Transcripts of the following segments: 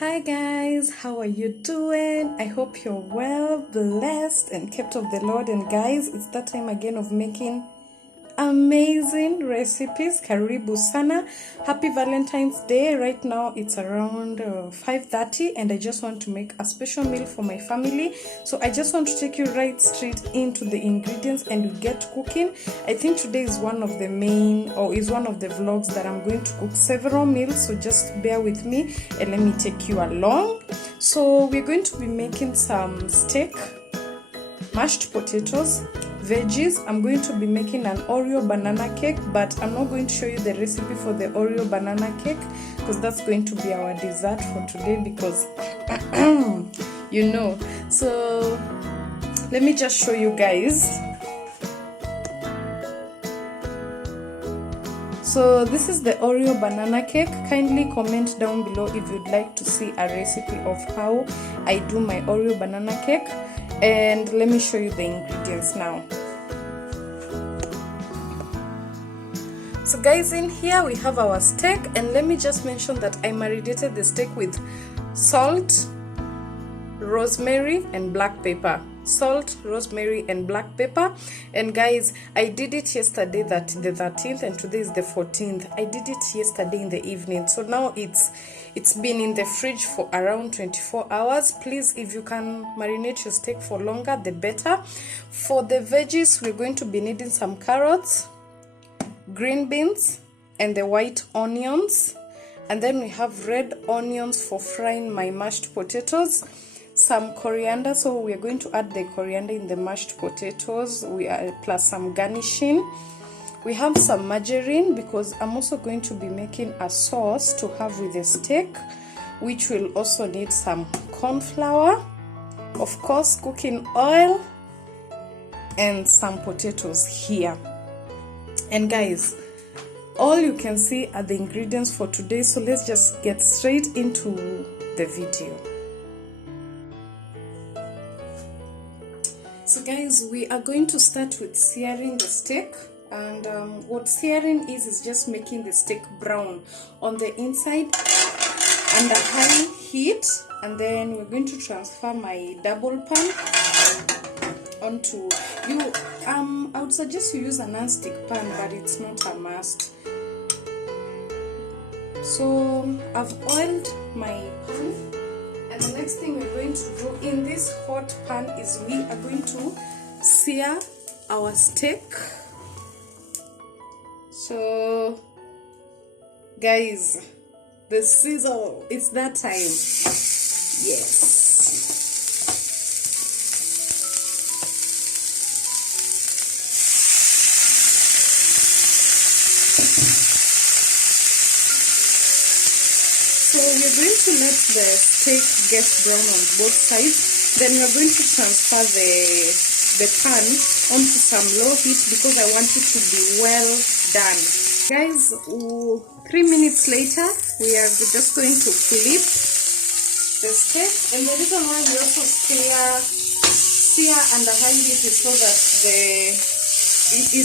Hi guys, how are you doing? I hope you're well, blessed, and kept of the Lord. And guys, it's that time again of making amazing recipes. Karibu sana. Happy Valentine's Day. Right now it's around 5:30 and I just want to make a special meal for my family. So I just want to take you right straight into the ingredients and we get cooking. I think today is one of the vlogs that I'm going to cook several meals, so just bear with me and let me take you along. So we're going to be making some steak, mashed potatoes, veggies. I'm going to be making an Oreo banana cake, but I'm not going to show you the recipe for the Oreo banana cake because that's going to be our dessert for today because so let me just show you guys. So this is the Oreo banana cake. Kindly comment down below if you'd like to see a recipe of how I do my Oreo banana cake. And let me show you the ingredients now. So guys, in here we have our steak, and let me just mention that I marinated the steak with salt, rosemary and black pepper. Salt, rosemary and black pepper. And guys, I did it yesterday, the 13th, and today is the 14th. I did it yesterday in the evening, so now it's been in the fridge for around 24 hours. Please, if you can marinate your steak for longer, the better. For the veggies, we're going to be needing some carrots, green beans, and the white onions. And then we have red onions for frying my mashed potatoes. Some coriander, so we are going to add the coriander in the mashed potatoes. Plus some garnishing. We have some margarine because I'm also going to be making a sauce to have with the steak, which will also need some corn flour, of course cooking oil, and some potatoes here. And guys, all you can see are the ingredients for today, so let's just get straight into the video. So guys, we are going to start with searing the steak. And what searing is just making the steak brown on the inside under high heat. And then we're going to transfer my double pan onto you. I would suggest you use a non-stick pan, but it's not a must. So I've oiled my pan, and the next thing we're going to do in this hot pan is we are going to sear our steak. So guys, the sizzle, it's that time. Yes. So we're going to let the steak get brown on both sides. Then we're going to transfer the pan onto some low heat because I want it to be well done. Guys, 3 minutes later, we are just going to flip the steak. And the reason why we also sear under high heat is so that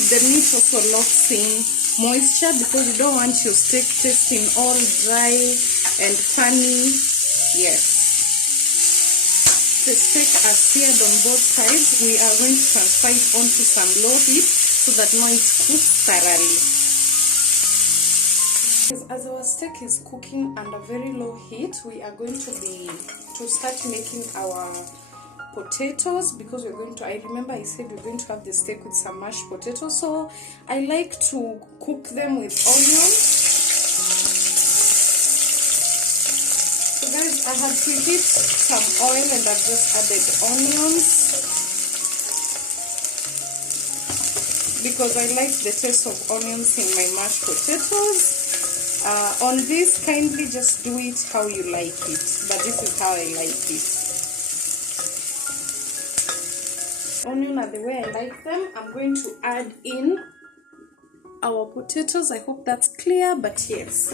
the meat also locks in moisture, because you don't want your steak tasting all dry and funny. Yes. The steak are seared on both sides. We are going to transfer it onto some low heat so that now it cooks thoroughly. As our steak is cooking under very low heat, we are going to start making our potatoes, because I remember I said we're going to have the steak with some mashed potatoes. So I like to cook them with onions. Guys, I had preheated some oil and I've just added onions because I like the taste of onions in my mashed potatoes. On this, kindly just do it how you like it, but this is how I like it. Onion are the way I like them. I'm going to add in our potatoes. I hope that's clear, but yes,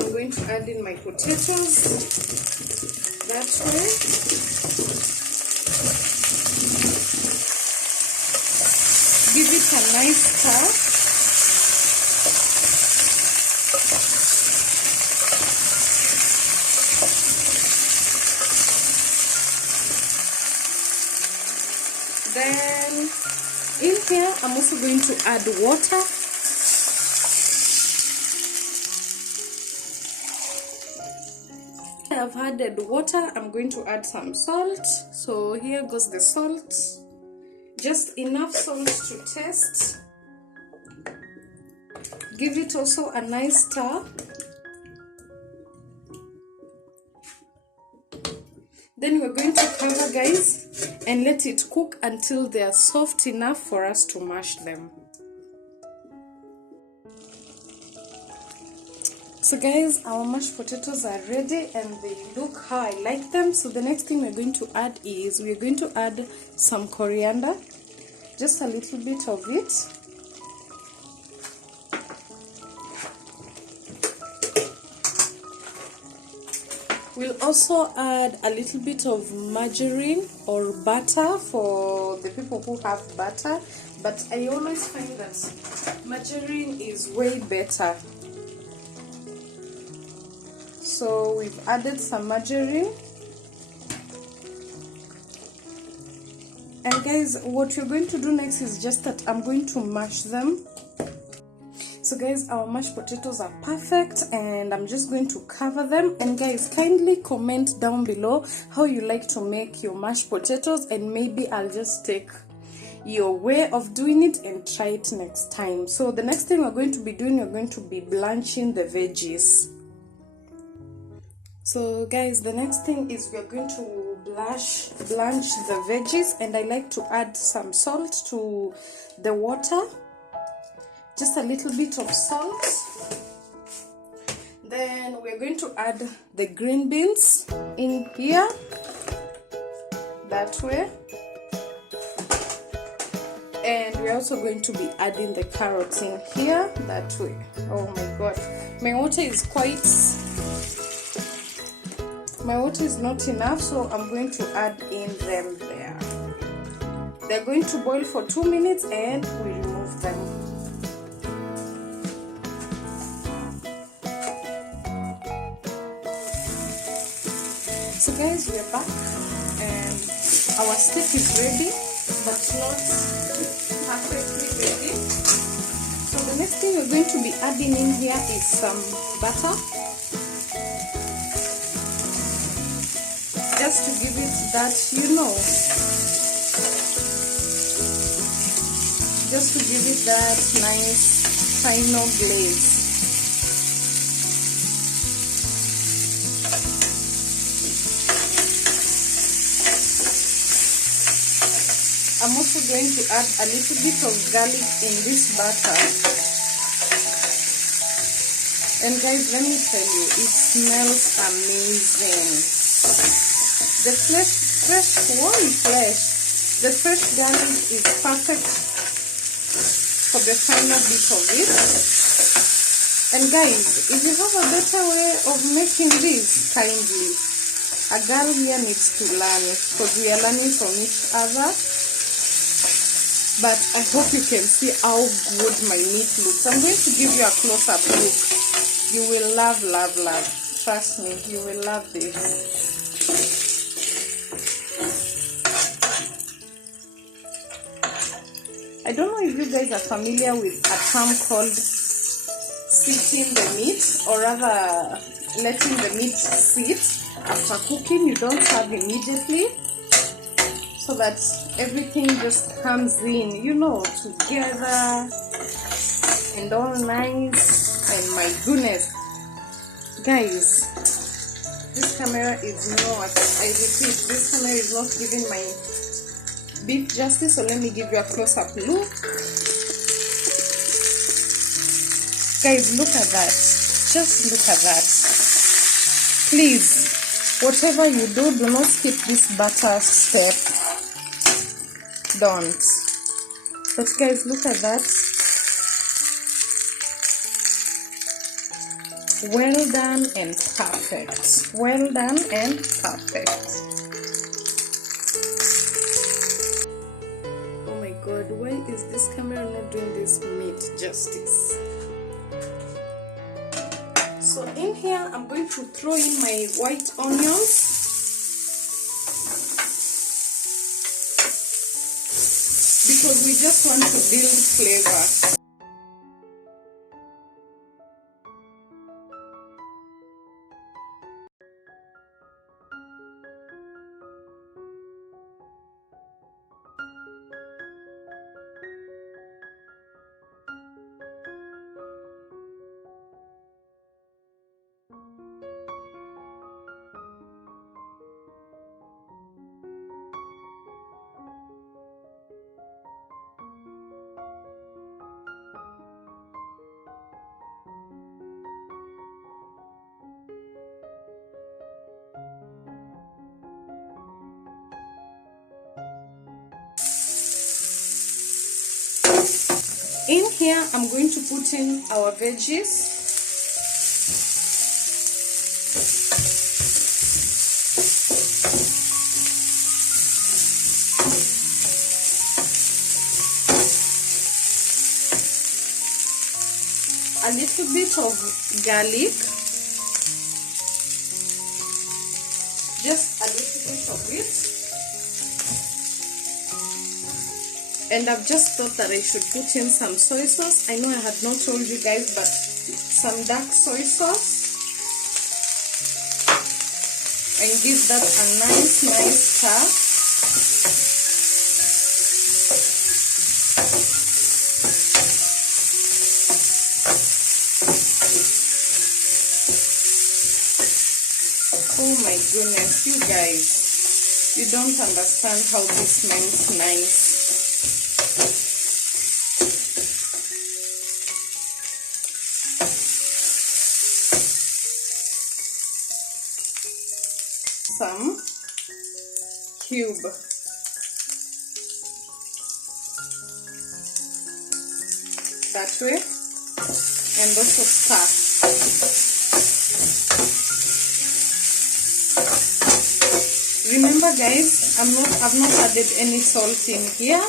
I'm going to add in my potatoes that way. Give it a nice stir. Then in here I'm also going to add water. I've added water. I'm going to add some salt. So here goes the salt. Just enough salt to taste. Give it also a nice stir. Then we're going to cover, guys, and let it cook until they are soft enough for us to mash them. So guys, our mashed potatoes are ready and they look how I like them. So the next thing we're going to add is we're going to add some coriander, just a little bit of it. We'll also add a little bit of margarine or butter for the people who have butter, but I always find that margarine is way better. So we've added some margarine. And guys, what you're going to do next is just that I'm going to mash them. So guys, our mashed potatoes are perfect and I'm just going to cover them. And guys, kindly comment down below how you like to make your mashed potatoes, and maybe I'll just take your way of doing it and try it next time. So the next thing we're going to be doing, we're going to be blanching the veggies. So guys, the next thing is we're going to blanch the veggies, and I like to add some salt to the water, just a little bit of salt. Then we're going to add the green beans in here, that way, and we're also going to be adding the carrots in here, that way. Oh my god, my water is not enough, so I'm going to add in them there. They're going to boil for 2 minutes and we remove them. So guys, we're back and our steak is ready, but not perfectly ready. So the next thing we're going to be adding in here is some butter, just to give it that, just to give it that nice final glaze. I'm also going to add a little bit of garlic in this butter. And guys, let me tell you, it smells amazing. The fresh garlic is perfect for the final bit of it. And guys, if you have a better way of making this, kindly, a girl here needs to learn, because we are learning from each other. But I hope you can see how good my meat looks. I'm going to give you a close-up look. You will love. Trust me, you will love this. I don't know if you guys are familiar with a term called sitting the meat, or rather letting the meat sit after cooking. You don't serve immediately, so that everything just comes in, together and all nice. And my goodness, guys, this camera is not, I repeat, this camera is not giving my beef justice, so let me give you a close-up look. Guys, look at that. Just look at that. Please, whatever you do not skip this butter step. Don't. But guys, look at that. Well done and perfect. Well done and perfect. Oh my god, why is this camera not doing this meat justice? So in here, I'm going to throw in my white onions. just want to build flavor. In here, I'm going to put in our veggies. A little bit of garlic. Just a little bit of it. And I've just thought that I should put in some soy sauce. I know I had not told you guys, but some dark soy sauce. And give that a nice stir. Oh my goodness, you guys, you don't understand how this smells nice. Some cube. That way, and also stir. Remember guys, I've not added any salt in here.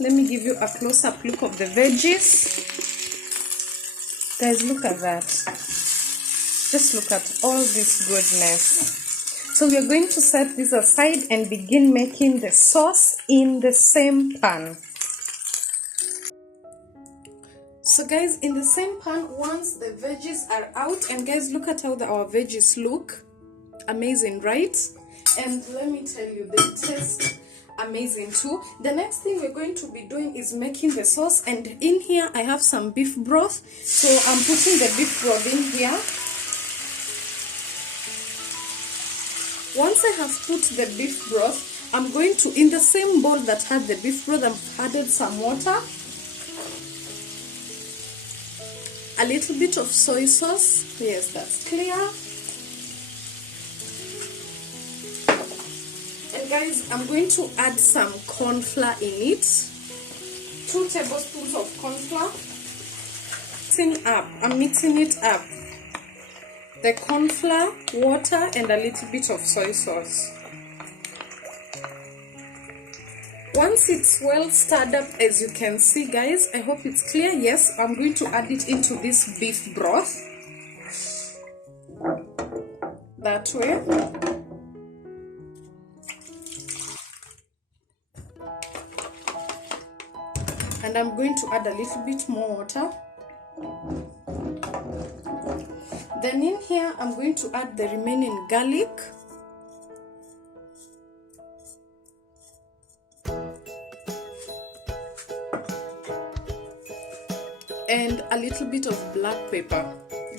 Let me give you a close-up look of the veggies. Guys, look at that. Just look at all this goodness. So we are going to set this aside and begin making the sauce in the same pan. So guys, in the same pan, once the veggies are out, and guys, look at how our veggies look. Amazing, right? And let me tell you, they taste amazing too. The next thing we're going to be doing is making the sauce, and in here I have some beef broth. So I'm putting the beef broth in here. Once I have put the beef broth, I'm going to, in the same bowl that had the beef broth, I've added some water, a little bit of soy sauce. Yes, that's clear. And guys, I'm going to add some corn flour in it. 2 tablespoons of corn flour. I'm mixing it up. The corn flour, water, and a little bit of soy sauce. Once it's well stirred up, as you can see guys, I hope it's clear. Yes, I'm going to add it into this beef broth. That way. And I'm going to add a little bit more water. Then in here, I'm going to add the remaining garlic. And a little bit of black pepper.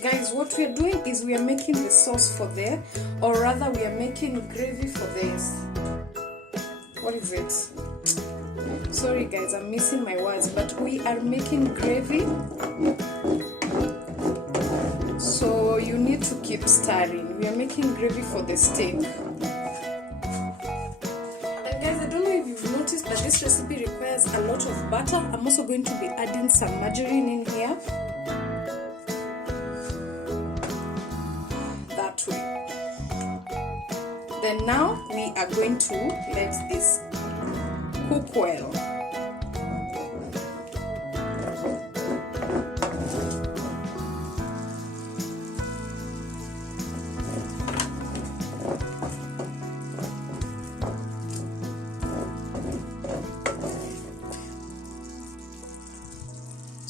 Guys, what we are doing is we are making the sauce for there, or rather we are making gravy for this. What is it? Sorry guys, I'm missing my words, but we are making gravy. So you need to keep stirring. We are making gravy for the steak. And guys, I don't know if you've noticed, but this recipe requires a lot of butter. I'm also going to be adding some margarine in here. That way. Then now we are going to let this cook well.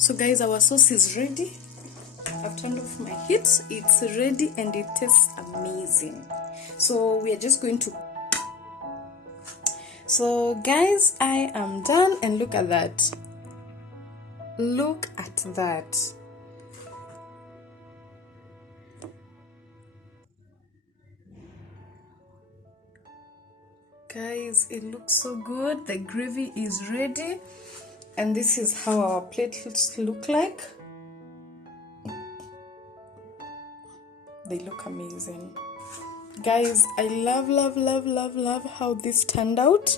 So guys, our sauce is ready. I've turned off my heat. It's ready and it tastes amazing. So we are just going to... So guys, I am done, and look at that. Look at that. Guys, it looks so good. The gravy is ready, and this is how our plates look like. They look amazing. Guys, I love how this turned out.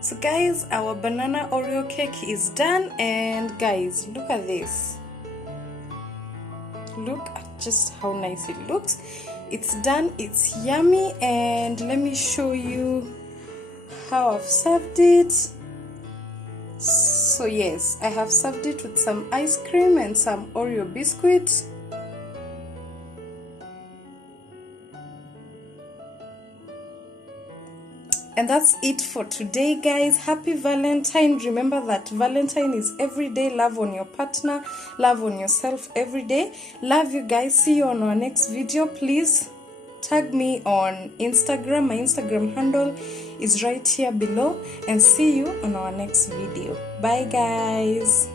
So guys, our banana Oreo cake is done, and guys, look at this. Look at just how nice it looks. It's done, it's yummy, and let me show you how I've served it. So yes, I have served it with some ice cream and some Oreo biscuit. And that's it for today, guys. Happy Valentine. Remember that Valentine is every day. Love on your partner, love on yourself every day. Love you guys. See you on our next video. Please tag me on Instagram. My Instagram handle is right here below, and see you on our next video. Bye guys.